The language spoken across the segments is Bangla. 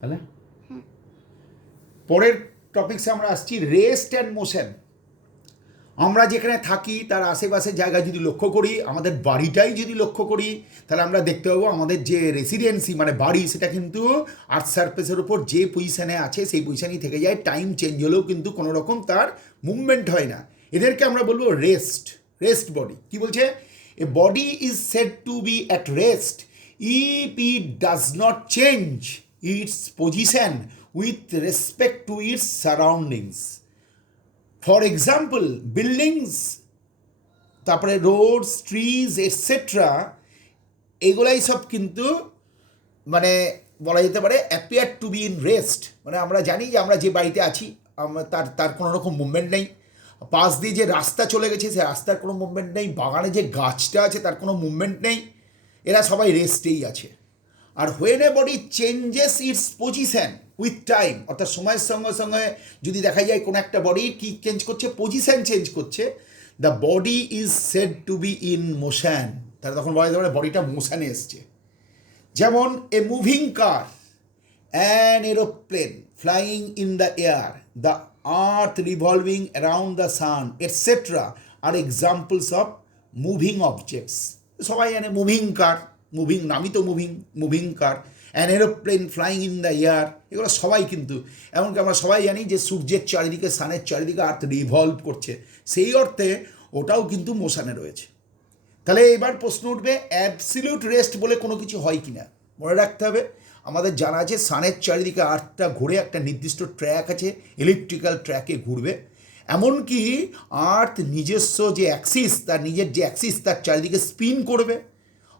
তাহলে পরের টপিকসে আমরা আসছি রেস্ট অ্যান্ড মোশন। আমরা যেখানে থাকি তার আশেপাশের জায়গা যদি লক্ষ্য করি, আমাদের বাড়িটাই যদি লক্ষ্য করি, তাহলে আমরা দেখতে পাবো আমাদের যে রেসিডেন্সি মানে বাড়ি, সেটা কিন্তু আর্থ সারফেসের উপর যে পজিশানে আছে সেই পজিশানেই থেকে যায়। টাইম চেঞ্জ হলেও কিন্তু কোনো রকম তার মুভমেন্ট হয় না। এদেরকে আমরা বলবো রেস্ট বডি। কি বলছে? A body is said to be at rest if it does not change its position with respect to its surroundings. For example, buildings, তারপরে রোডস, ট্রিজ এটসেট্রা, এগুলাই সব কিন্তু মানে বলা যেতে পারে appear to be in rest. মানে আমরা জানি যে আমরা যে বাড়িতে আছি আমরা তার কোনো রকম মুভমেন্ট নেই। পাশ দিয়ে যে রাস্তা চলে গেছে সে রাস্তার কোনো মুভমেন্ট নেই। বাগানে যে গাছটা আছে তার কোনো মুভমেন্ট নেই। এরা সবাই রেস্টেই আছে। আর when a body changes its position with time, অর্থাৎ সময়ের সঙ্গে সঙ্গে যদি দেখা যায় কোনো একটা বডি কি চেঞ্জ করছে, পজিশন চেঞ্জ করছে, the body is said to be in motion. তাহলে তখন বলা যেতে পারে বডিটা মোশনে এসছে। যেমন a moving car, an aeroplane flying in the air, the earth revolving around the sun etcetera আর এক্সাম্পলস অফ মুভিং অবজেক্টস। সবাই জানে মুভিং কার, মুভিং নামই তো moving car, an aeroplane flying in the air, এগুলো সবাই কিন্তু, এমনকি আমরা সবাই জানি যে সূর্যের চারিদিকে সানের চারিদিকে আর্থ রিভলভ করছে, সেই অর্থে ওটাও কিন্তু মোশনে রয়েছে। তাহলে এবার প্রশ্ন উঠবে অ্যাবসলিউট রেস্ট বলে কোনো কিছু হয় কি না। মনে রাখতে হবে আমাদের জানা আছে সানের চারিদিকে আর্থটা ঘুরে, একটা নির্দিষ্ট ট্র্যাক আছে, ইলেকট্রিক্যাল ট্র্যাকে ঘুরবে। এমনকি আর্থ নিজস্ব যে অ্যাক্সিস, তার নিজের যে অ্যাক্সিস তার চারিদিকে স্পিন করবে,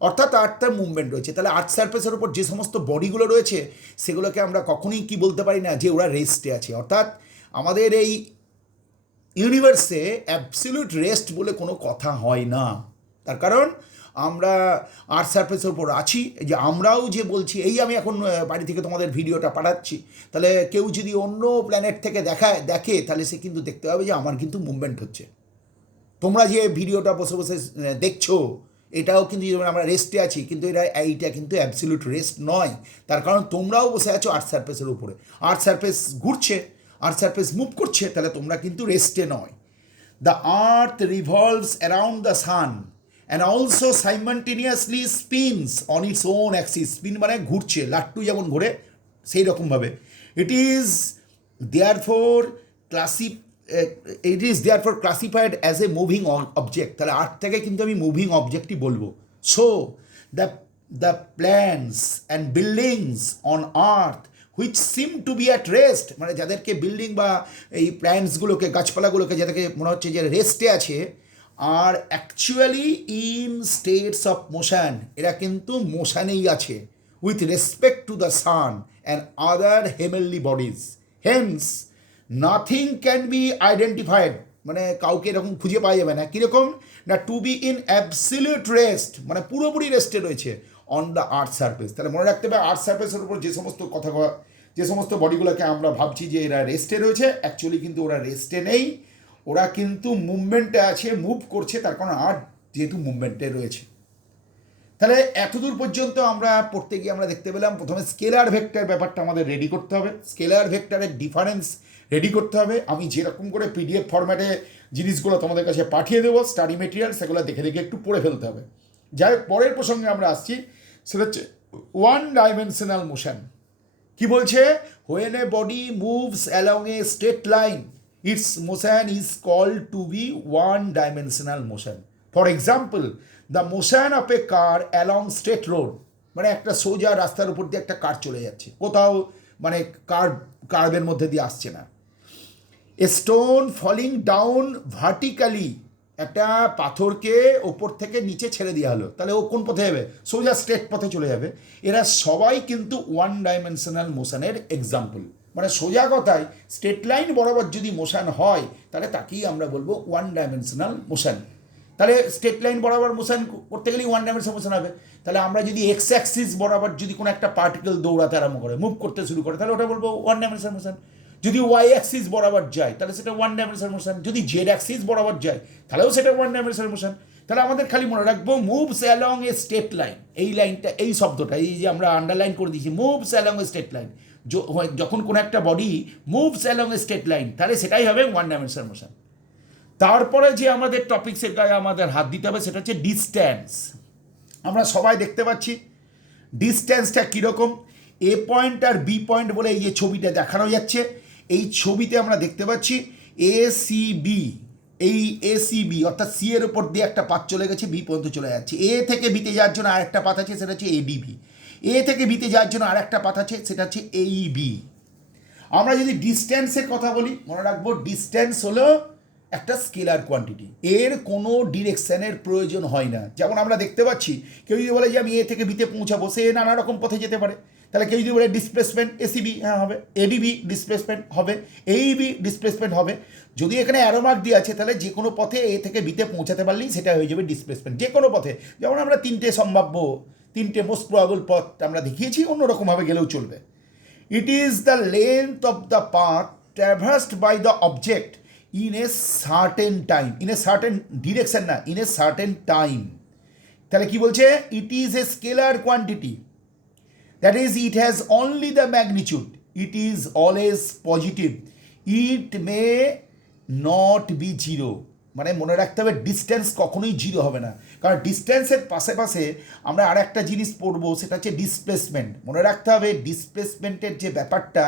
অর্থাৎ আর্থটার মুভমেন্ট রয়েছে। তাহলে আর্থ সারফেসের উপর যে সমস্ত বডিগুলো রয়েছে সেগুলোকে আমরা কখনোই কি বলতে পারি না যে ওরা রেস্টে আছে। অর্থাৎ আমাদের এই ইউনিভার্সে অ্যাবসলিউট রেস্ট বলে কোনো কথা হয় না। তার কারণ আমরা আর্থ সারফেসের উপর আছি, যে আমরাও যে বলছি, এই আমি এখন বাড়ি থেকে তোমাদের ভিডিওটা পাঠাচ্ছি, তাহলে কেউ যদি অন্য প্ল্যানেট থেকে দেখে তাহলে সে কিন্তু দেখতে পাবে যে আমার কিন্তু মুভমেন্ট হচ্ছে। তোমরা যে ভিডিওটা বসে বসে দেখছো এটাও কিন্তু আমরা রেস্টে আছি, কিন্তু এইটা কিন্তু অ্যাবসলিউট রেস্ট নয়। তার কারণ তোমরাও বসে আছো আর্থ সারফেসের উপরে, আর্থ সারফেস ঘুরছে, আর্থ সারফেস মুভ করছে, তাহলে তোমরা কিন্তু রেস্টে নয়। The earth revolves around the sun and also simultaneously spins on its own axis. Spin মানে ঘুরছে, লাট্টু যেমন ঘুরে সেই রকমভাবে। It is therefore classified as a moving object. তাহলে আর্থটাকে কিন্তু আমি মুভিং অবজেক্টই বলবো। So the plants and buildings on earth which seem to be at rest, মানে যাদেরকে বিল্ডিং বা এই প্ল্যান্টসগুলোকে, গাছপালাগুলোকে যাদেরকে মনে হচ্ছে যে রেস্টে আছে, আর actually in states of motion, এরা কিন্তু মোশনেই আছে with respect to the sun and other heavenly bodies. Hence nothing can be identified, মানে কাউকে এরকম খুঁজে পাওয়া যাবে না। কীরকম না, to be in absolute rest, মানে পুরোপুরি রেস্টে রয়েছে অন দ্য আর্থ সারফেস। তাহলে মনে রাখতে হবে আর্থ সারফেসের উপর যে সমস্ত যে সমস্ত বডিগুলোকে আমরা ভাবছি যে এরা রেস্টে রয়েছে, অ্যাকচুয়ালি কিন্তু ওরা রেস্টে নেই, ওরা কিন্তু মুভমেন্টে আছে, মুভ করছে, তার কারণ আর্থ যেহেতু মুভমেন্টে রয়েছে। তাহলে এতদূর পর্যন্ত আমরা পড়তে গিয়ে আমরা দেখতে পেলাম প্রথমে স্কেলার ভেক্টর ব্যাপারটা আমাদের রেডি করতে হবে, স্কেলার ভেক্টরের ডিফারেন্স রেডি করতে হবে। আমি যেরকম করে পিডিএফ ফরম্যাটে জিনিসগুলো তোমাদের কাছে পাঠিয়ে দেবো স্টাডি মেটেরিয়াল, সেগুলো দেখে দেখে একটু পড়ে ফেলতে হবে। যাই হোক, পরের প্রসঙ্গে আমরা আসছি, সেটা হচ্ছে ওয়ান ডাইমেনশনাল মোশন। কি বলছে? When a body moves along a straight line its motion is called to be one dimensional motion. For example, the motion of a car along straight road, মানে একটা সোজা রাস্তার উপর দিয়ে একটা কার চলে যাচ্ছে, কোথাও মানে কার্ভের মধ্যে দিয়ে আসছে না। A stone falling down vertically, একটা পাথরকে ওপর থেকে নিচে ছেড়ে দেওয়া হলো, তাহলে ও কোন পথে যাবে? সোজা স্ট্রেট পথে চলে যাবে। এরা সবাই কিন্তু ওয়ান ডাইমেনশনাল মোশনের এক্সাম্পল। মানে সোজা কথায় স্ট্রেট লাইন বরাবর যদি মোশন হয় তাহলে তাকেই আমরা বলবো ওয়ান ডাইমেনশনাল মোশন। তাহলে স্ট্রেট লাইন বরাবর মোশন করতে গেলেই ওয়ান ডাইমেনশনাল মোশন হবে। তাহলে আমরা যদি এক্স অ্যাক্সিস বরাবর যদি কোনো একটা পার্টিকেল দৌড়াতে আরম্ভ করে, মুভ করতে শুরু করে, তাহলে ওটা বলবো ওয়ান ডাইমেনশনাল মোশন। যদি ওয়াই অ্যাক্সিস বরাবর যায় তাহলে সেটা ওয়ান ডাইমেনশনাল মোশন, যদি জেড অ্যাক্সিস বরাবর যায় তাহলেও সেটা ওয়ান ডাইমেনশনাল মোশন। তাহলে আমাদের খালি মনে রাখবো moves along a straight line, এই লাইনটা, এই শব্দটা, এই যে আমরা আন্ডারলাইন করে দিয়েছি, moves along a straight line, যখন কোনো একটা body moves along a straight line, তাহলে সেটাই হবে ওয়ান ডাইমেনশনাল মোশন। তারপরে যে আমাদের টপিক্সের গায়ে আমাদের হাত দিতে হবে সেটা হচ্ছে ডিস্ট্যান্স। আমরা সবাই দেখতে পাচ্ছি ডিস্ট্যান্সটা কীরকম। এ পয়েন্ট আর বি পয়েন্ট বলে এই যে ছবিটা দেখানো যাচ্ছে, এই ছবিতে আমরা দেখতে পাচ্ছি এসিবি, এই এসিবি অর্থাৎ সি এর উপর দিয়ে একটা পাথ চলে গেছে, বি পর্যন্ত চলে যাচ্ছে। এ থেকে বিতে যাওয়ার জন্য আরেকটা পাথ আছে, সেটা হচ্ছে এডিবি। এ থেকে বিতে যাওয়ার জন্য আরেকটা পাথ আছে, সেটা হচ্ছে এইবি। আমরা যদি ডিস্ট্যান্সের কথা বলি, মনে রাখবো ডিস্ট্যান্স হলো একটা স্কেলার কোয়ান্টিটি, এর কোনো ডিরেকশানের প্রয়োজন হয় না। যেমন আমরা দেখতে পাচ্ছি কেউ যদি বলে যে আমি এ থেকে বিতে পৌঁছাবো, সে নানা রকম পথে যেতে পারে। তাহলে কেউ যদি বলে ডিসপ্লেসমেন্ট এসিবি, হ্যাঁ হবে, এডিবি ডিসপ্লেসমেন্ট হবে, এইবি ডিসপ্লেসমেন্ট হবে। যদি এখানে অ্যারো মার্ক দিয়ে আছে, তাহলে যে কোনো পথে এ থেকে বিতে পৌঁছাতে পারলেই সেটা হয়ে যাবে ডিসপ্লেসমেন্ট, যে কোনো পথে। যেমন আমরা তিনটে মোস্ট প্রবাবল পথ আমরা দেখিয়েছি, অন্যরকমভাবে গেলেও চলবে। It is the length of the path traversed by the object in a certain time, in a certain direction না, in a certain time। তাহলে কি বলছে? it is a scalar quantity, that is it has only the magnitude, it is always positive, it may not be zero। মানে মনে রাখতে হবে ডিস্টেন্স কখনোই জিরো হবে না, কারণ ডিস্টেন্সের পাশে আমরা আর একটা জিনিস পড়বো, সেটা হচ্ছে ডিসপ্লেসমেন্ট। মনে রাখতে হবে ডিসপ্লেসমেন্টের যে ব্যাপারটা,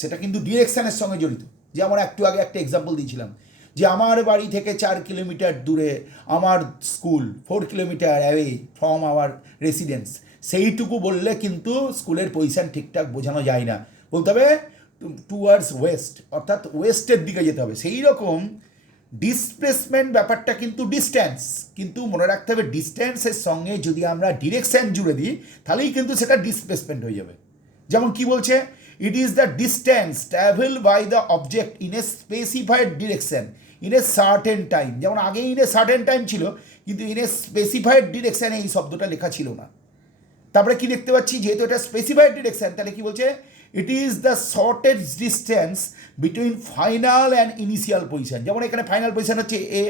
সেটা কিন্তু ডিরেকশানের সঙ্গে জড়িত। যেমন একটু আগে একটা এক্সাম্পল দিয়েছিলাম যে আমার বাড়ি থেকে 4 কিলোমিটার দূরে আমার school, 4 kilometre away from our residence, সেইটুকু বললে কিন্তু স্কুলের পজিশান ঠিকঠাক বোঝানো যায় না, বলতে হবে টুয়ার্ডস ওয়েস্ট, অর্থাৎ ওয়েস্টের দিকে যেতে হবে। সেই রকম ডিসপ্লেসমেন্ট ব্যাপারটা কিন্তু ডিস্ট্যান্স, কিন্তু মনে রাখতে হবে ডিস্ট্যান্সের সঙ্গে যদি আমরা ডিরেকশান জুড়ে দিই, তাহলেই কিন্তু সেটা ডিসপ্লেসমেন্ট হয়ে যাবে। যেমন কি বলছে? It is the distance traveled by the object in a specified direction in a certain time। যেমন আগে in a certain time ছিল, কিন্তু in a specified direction এই শব্দটা লেখা ছিল না। তারপরে কি দেখতে পাচ্ছি? যেহেতু এটা স্পেসিফাইড ডিরেকশন, তাহলে কি বলছে? ইট is the shortest distance between final and initial position. যেমন এখানে ফাইনাল পজিশন হচ্ছে এ,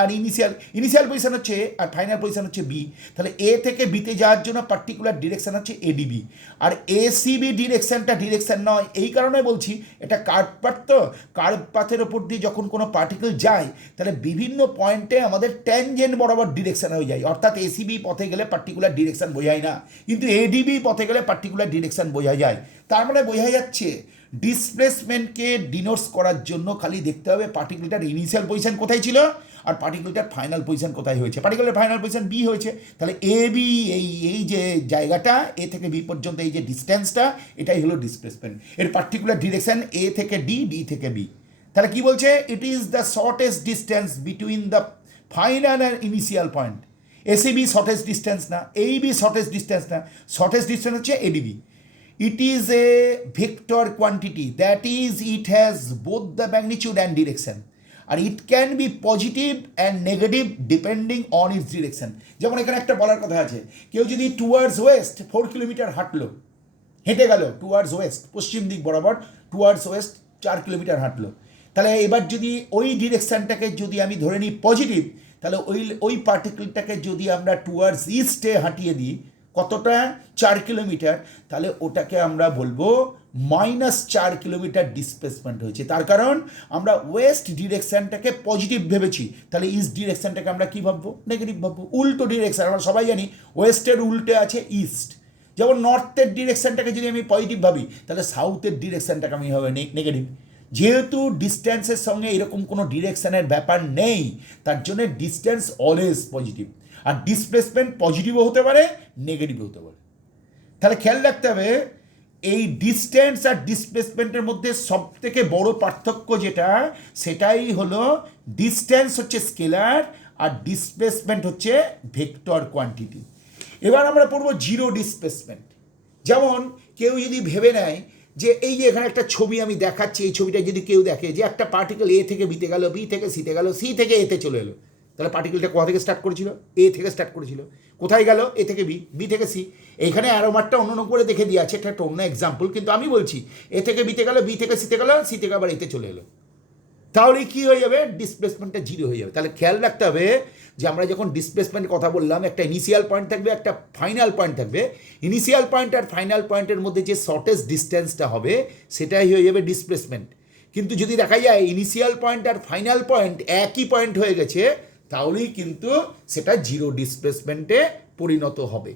আর ইনিশিয়াল পজিশন হচ্ছে এ, আর ফাইনাল পজিশন হচ্ছে বি। তাহলে এ থেকে বিতে যাওয়ার জন্য পার্টিকুলার ডিরেকশন হচ্ছে এডিবি। আর এসিবি ডিরেকশন নয়, এই কারণে বলছি এটা কার্ভ পাথ। তো কার্ভ পাথের ওপর দিয়ে যখন কোনো পার্টিকেল যায়, তাহলে বিভিন্ন পয়েন্টে আমাদের ট্যানজেন্ট বরাবর ডিরেকশন হয়ে যায়। অর্থাৎ এসিবি পথে গেলে পার্টিকুলার ডিরেকশন বোঝায় না, কিন্তু এডিবি পথে গেলে পার্টিকুলার ডিরেকশন বোঝা যায়। তার মানে বোঝা যাচ্ছে ডিসপ্লেসমেন্টকে ডিনোটস করার জন্য খালি দেখতে হবে পার্টিকেলটার ইনিশিয়াল পজিশন কোথায় ছিল আর পার্টিকেলটার ফাইনাল পজিশন কোথায় হয়েছে। পার্টিকেলের ফাইনাল পজিশন বি হয়েছে, তাহলে এ বি, এই যে জায়গাটা এ থেকে বি পর্যন্ত, এই যে ডিস্টেন্সটা, এটাই হলো ডিসপ্লেসমেন্ট। এর পার্টিকুলার ডিরেকশন এ থেকে ডি, ডি থেকে বি। তাহলে কি বলছে? ইট is the shortest distance between the final and initial point. ACB shortest distance না, এইবি শর্টেস্ট ডিস্টেন্স না, শর্টেস্ট ডিস্টেন্স হচ্ছে ADB. It is a vector quantity, that is it has both the magnitude and direction, and it can be positive and negative depending on its direction। যেমন এখানে একটা বলার কথা আছে, কেউ যদি টুয়ার্ডস ওয়েস্ট 4 কিলোমিটার হেঁটে গেল টুয়ার্ডস ওয়েস্ট, পশ্চিম দিক বরাবর টুয়ার্ডস ওয়েস্ট 4 কিলোমিটার হাঁটলো, তাহলে এবার যদি ওই ডিরেকশানটাকে যদি আমি ধরে নিই পজিটিভ, তাহলে ওই পার্টিকেলটাকে যদি আমরা টুয়ার্ডস ইস্টে হাঁটিয়ে দিই, কতটা? 4 কিলোমিটার, তাহলে ওটাকে আমরা বলবো -4 কিলোমিটার ডিসপ্লেসমেন্ট হয়েছে। তার কারণ আমরা ওয়েস্ট ডিরেকশানটাকে পজিটিভ ভেবেছি, তাহলে ইস্ট ডিরেকশানটাকে আমরা কী ভাববো? নেগেটিভ ভাববো। উল্টো ডিরেকশান, আমরা সবাই জানি ওয়েস্টের উল্টে আছে ইস্ট। যেমন নর্থের ডিরেকশানটাকে যদি আমি পজিটিভ ভাবি, তাহলে সাউথের ডিরেকশানটাকে আমি হবে নেগেটিভ। যেহেতু ডিস্ট্যান্সের সঙ্গে এরকম কোনো ডিরেকশানের ব্যাপার নেই, তার জন্য ডিস্ট্যান্স অলওয়েজ পজিটিভ, আর ডিসপ্লেসমেন্ট পজিটিভও হতে পারে, নেগেটিভও হতে পারে। তাহলে খেয়াল রাখতে হবে এই ডিস্ট্যান্স আর ডিসপ্লেসমেন্টের মধ্যে সবথেকে বড় পার্থক্য যেটা, সেটাই হলো ডিস্ট্যান্স হচ্ছে স্কেলার আর ডিসপ্লেসমেন্ট হচ্ছে ভেক্টর কোয়ান্টিটি। এবার আমরা পড়বো জিরো ডিসপ্লেসমেন্ট। যেমন কেউ যদি ভেবে নেয় যে এই যে এখানে একটা ছবি আমি দেখাচ্ছি, এই ছবিটা যদি কেউ দেখে যে একটা পার্টিকেল এ থেকে বিতে গেল, বি থেকে সিতে গেল, সি থেকে এতে চলে এলো, তাহলে পার্টিকেলটা কোথা থেকে স্টার্ট করেছিল? এ থেকে স্টার্ট করেছিল। কোথায় গেল? এ থেকে বি, বি থেকে সি। এইখানে অ্যারোমারটা অন্য করে দেখে দিয়ে আছে, এটা একটা অন্য এক্সাম্পল, কিন্তু আমি বলছি এ থেকে বিতে গেল, বি থেকে সিতে গেল, সি থেকে আবার এতে চলে এলো। তাহলে কি হয়ে যাবে, ডিসপ্লেসমেন্টটা জিরো হয়ে যাবে। তাহলে খেয়াল রাখতে হবে যে আমরা যখন ডিসপ্লেসমেন্টের কথা বললাম, একটা ইনিশিয়াল পয়েন্ট থাকবে, একটা ফাইনাল পয়েন্ট থাকবে। ইনিশিয়াল পয়েন্ট আর ফাইনাল পয়েন্টের মধ্যে যে শর্টেস্ট ডিস্টেন্সটা হবে সেটাই হয়ে যাবে ডিসপ্লেসমেন্ট। কিন্তু যদি দেখা যায় ইনিশিয়াল পয়েন্ট আর ফাইনাল পয়েন্ট একই পয়েন্ট হয়ে গেছে, তাহলেই কিন্তু সেটা জিরো ডিসপ্লেসমেন্টে পরিণত হবে।